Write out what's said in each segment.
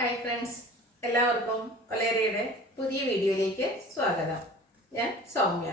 Hi friends, എല്ലാവർക്കും ഒലേറിയുടെ പുതിയ വീഡിയോയിലേക്ക് സ്വാഗതം. ഞാൻ സൗമ്യ.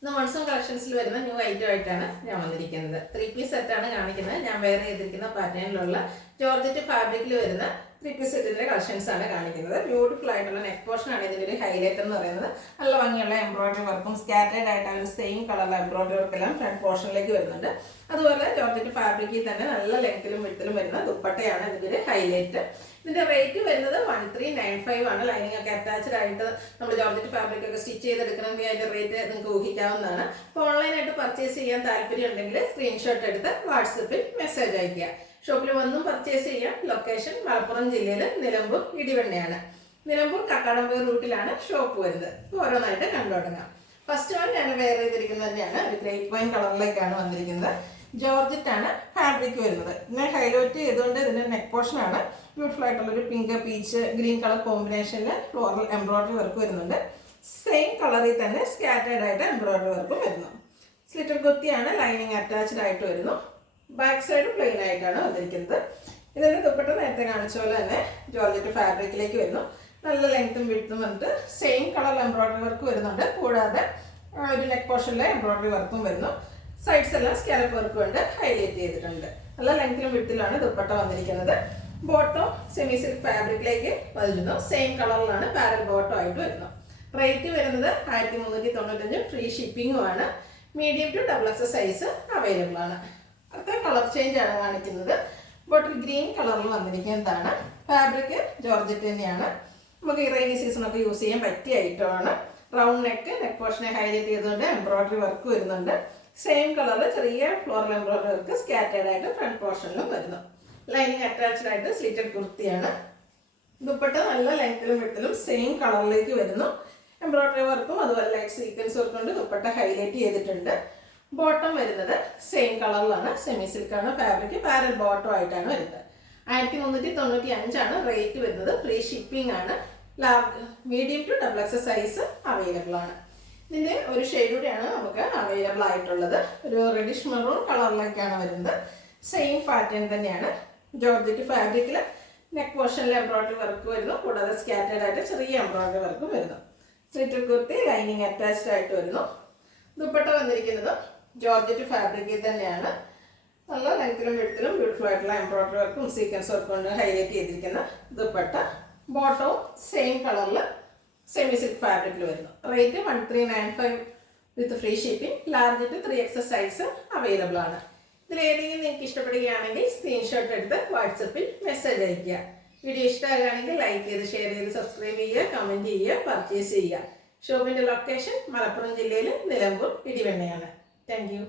ഇന്ന് മൺസൂൺ കളക്ഷൻസിൽ വരുന്ന ന്യൂ ഐറ്റം ആയിട്ടാണ് ഞാൻ വന്നിരിക്കുന്നത്. 3 പീസ് സെറ്റാണ് കാണിക്കുന്നത്. ഞാൻ വെയർ ചെയ്തിരിക്കുന്ന പാറ്റേണിലുള്ള ജോർജറ്റ് ഫാബ്രിക്കിൽ വരുന്ന 3 പീസ് സെറ്റിൻ്റെ കളക്ഷൻസ് ആണ് കാണിക്കുന്നത്. ബ്യൂട്ടിഫുൾ ആയിട്ടുള്ള നെക്ക് പോർഷൻ ആണ് ഇതിൻ്റെ ഒരു ഹൈലൈറ്റ് എന്ന് പറയുന്നത്. നല്ല ഭംഗിയുള്ള എംബ്രോയിഡറി വർക്കും സ്കാറ്റേഡ് ആയിട്ട് ആ ഒരു സെയിം കളറിലെ എംബ്രോയിഡറി വർക്കെല്ലാം ഫ്രണ്ട് പോർഷനിലേക്ക് വരുന്നുണ്ട്. അതുപോലെ ജോർജറ്റ് ഫാബ്രിക്കിൽ തന്നെ നല്ല ലെങ്ത്തിലും വിഡ്ത്തിലും വരുന്ന ദുപ്പട്ടയാണ് ഇതിൻ്റെ ഒരു ഹൈലൈറ്റ്. ഇതിന്റെ റേറ്റ് വരുന്നത് 1395 ആണ്. ലൈനിങ് ഒക്കെ അറ്റാച്ച്ഡ് ആയിട്ട് നമ്മൾ ജോർജറ്റ് ഫാബ്രിക് ഒക്കെ സ്റ്റിച്ച് ചെയ്തെടുക്കണമെങ്കിൽ അതിന്റെ റേറ്റ് നിങ്ങൾക്ക് ഊഹിക്കാവുന്നതാണ്. അപ്പോൾ ഓൺലൈനായിട്ട് പർച്ചേസ് ചെയ്യാൻ താല്പര്യം ഉണ്ടെങ്കിൽ സ്ക്രീൻഷോട്ട് എടുത്ത് വാട്സപ്പിൽ മെസ്സേജ് അയയ്ക്കുക. ഷോപ്പിൽ വന്നും പർച്ചേസ് ചെയ്യാം. ലൊക്കേഷൻ മലപ്പുറം ജില്ലയിൽ നിലമ്പൂർ ഇടിവണ്ണയാണ്. നിലമ്പൂർ കക്കാടംപൊയിൽ റൂട്ടിലാണ് ഷോപ്പ് വരുന്നത്. ഓരോന്നായിട്ട് കണ്ടുതുടങ്ങാം. ഫസ്റ്റ് വൺ ഞാൻ വെയർ ചെയ്തിരിക്കുന്നത് തന്നെയാണ്. ഒരു ഗ്രേപ്പ് വൈൻ കളറിലേക്കാണ് വന്നിരിക്കുന്നത്. ജോർജറ്റ് ആണ് ഫാബ്രിക് വരുന്നത്. ഇതിനെ ഹൈലൈറ്റ് ചെയ്തുകൊണ്ട് ഇതിന്റെ നെക്ക് പോർഷൻ ആണ് ബ്യൂട്ടിഫുൾ ആയിട്ടുള്ളൊരു പിങ്ക് പീച്ച് ഗ്രീൻ കളർ കോമ്പിനേഷനിൽ ഫ്ലോറൽ എംബ്രോയിഡറി വർക്ക് വരുന്നുണ്ട്. സെയിം കളറിൽ തന്നെ സ്കാറ്റേഡ് ആയിട്ട് എംബ്രോയിഡറി വർക്കും വരുന്നു. സ്ലിറ്റർ കുത്തിയാണ്. ലൈനിങ് അറ്റാച്ച്ഡ് ആയിട്ട് വരുന്നു. ബാക്ക് സൈഡ് പ്ലെയിൻ ആയിട്ടാണ് വന്നിരിക്കുന്നത്. ഇതിന്റെ ദുപ്പട്ട നേരത്തെ കാണിച്ച പോലെ തന്നെ ജോർജറ്റ് ഫാബ്രിക്കിലേക്ക് വരുന്നു. നല്ല ലെങ്ത്തും വിഡ്ത്തും വന്നിട്ട് സെയിം കളർ എംബ്രോയിഡറി വർക്ക് വരുന്നുണ്ട്. കൂടാതെ ഒരു നെക്ക് പോർഷനിലെ എംബ്രോയിഡറി വർക്കും വരുന്നു. സൈഡ്സ് എല്ലാം സ്കാലപ്പ് വർക്ക് കൊണ്ട് ഹൈലൈറ്റ് ചെയ്തിട്ടുണ്ട്. നല്ല ലെങ്ത്തിലും വിഡ്ത്തിലാണ് ദുപ്പട്ട വന്നിരിക്കുന്നത്. ബോട്ടം സെമി സിൽക്ക് ഫാബ്രിക്കിലേക്ക് വരുന്നു. സെയിം കളറിലാണ് പാരൽ ബോട്ടം ആയിട്ട് വരുന്നത്. റേറ്റ് വരുന്നത് 1395. ഫ്രീ ഷിപ്പിംഗും ആണ്. Medium to XXL size available ആണ്. അടുത്ത കളർ ചേഞ്ച് ആണ് കാണിക്കുന്നത്. ബോട്ടിൽ ഗ്രീൻ കളറിൽ വന്നിരിക്കുന്നതാണ്. ഫാബ്രിക് ജോർജറ്റ് തന്നെയാണ്. നമുക്ക് ഈ റെയിനി സീസണൊക്കെ യൂസ് ചെയ്യാൻ പറ്റിയ ഐറ്റമാണ്. റൗണ്ട് നെക്ക് പോർഷനെ ഹൈലൈറ്റ് ചെയ്തുകൊണ്ട് എംബ്രോയിഡറി വർക്ക് വരുന്നുണ്ട്. സെയിം കളറിൽ ചെറിയ ഫ്ലോറൽ എംബ്രോയിഡറി വർക്ക് സ്കാറ്റേഡ് ആയിട്ട് ഫ്രണ്ട് പോർഷനിലും വരുന്നു. ലൈനിങ് അറ്റാച്ച്ഡ് ആയിട്ട് സ്ലിറ്റഡ് കുർത്തിയാണ്. ദുപ്പട്ട നല്ല ലെങ്ത്തിലും വിഡ്ത്തിലും സെയിം കളറിലേക്ക് വരുന്നു. എംബ്രോയിഡറി വർക്കും അതുപോലെ ലൈറ്റ് സീക്വൻസ് വർക്ക് കൊണ്ട് ദുപ്പട്ട ഹൈലൈറ്റ് ചെയ്തിട്ടുണ്ട്. ബോട്ടം വരുന്നത് സെയിം കളറിലാണ്. സെമി സിൽക്കാണ് ഫാബ്രിക്. പാരൽ ബോട്ടം ആയിട്ടാണ് വരുന്നത്. 1395 ആണ് റേറ്റ് വരുന്നത്. ഫ്രീ ഷിപ്പിംഗ് ആണ്. Medium to XXL size available ആണ്. ഇതിൻ്റെ ഒരു ഷെയ്ഡ് കൂടിയാണ് നമുക്ക് അവൈലബിൾ ആയിട്ടുള്ളത്. ഒരു റെഡിഷ് മെറൂൺ കളറിലേക്കാണ് വരുന്നത്. സെയിം പാറ്റേൺ തന്നെയാണ്. ജോർജറ്റ് ഫാബ്രിക്കിൽ നെക്ക് പോർഷനിൽ എംബ്രോയിഡറി വർക്ക് വരുന്നു. കൂടാതെ സ്കാറ്റേഡ് ആയിട്ട് ചെറിയ എംബ്രോയിഡറി വർക്കും വരുന്നു. സ്ലിറ്റർ കുർത്തി ലൈനിങ് അറ്റാച്ച്ഡ് ആയിട്ട് വരുന്നു. ദുപ്പട്ട വന്നിരിക്കുന്നത് ജോർജറ്റ് ഫാബ്രിക്കിൽ തന്നെയാണ്. നല്ല ലെങ്ത്തിലും വിഡ്ത്തിലും ബ്യൂട്ടിഫുൾ ആയിട്ടുള്ള എംബ്രോയിഡറി വർക്കും സീക്വൻസ് വർക്കും കൊണ്ട് ഹൈലൈറ്റ് ചെയ്തിരിക്കുന്ന ദുപ്പട്ട. ബോട്ടവും സെയിം കളറിൽ സെമി സിൽക്ക് ഫാബ്രിക്കിൽ വരുന്നു. Rate 1395 with free shipping. Large to 3XL size available ആണ്. ഇതിലേതെങ്കിലും നിങ്ങൾക്ക് ഇഷ്ടപ്പെടുകയാണെങ്കിൽ സ്ക്രീൻഷോട്ട് എടുത്ത് വാട്സപ്പിൽ മെസ്സേജ് അയയ്ക്കുക. വീഡിയോ ഇഷ്ടമാകുകയാണെങ്കിൽ ലൈക്ക് ചെയ്ത് ഷെയർ ചെയ്ത് സബ്സ്ക്രൈബ് ചെയ്യുക, കമൻറ്റ് ചെയ്യുക, പർച്ചേസ് ചെയ്യുക. ഷോപ്പിൻ്റെ ലൊക്കേഷൻ മലപ്പുറം ജില്ലയിൽ നിലമ്പൂർ ഇടിവണ്ണയാണ്. Thank you.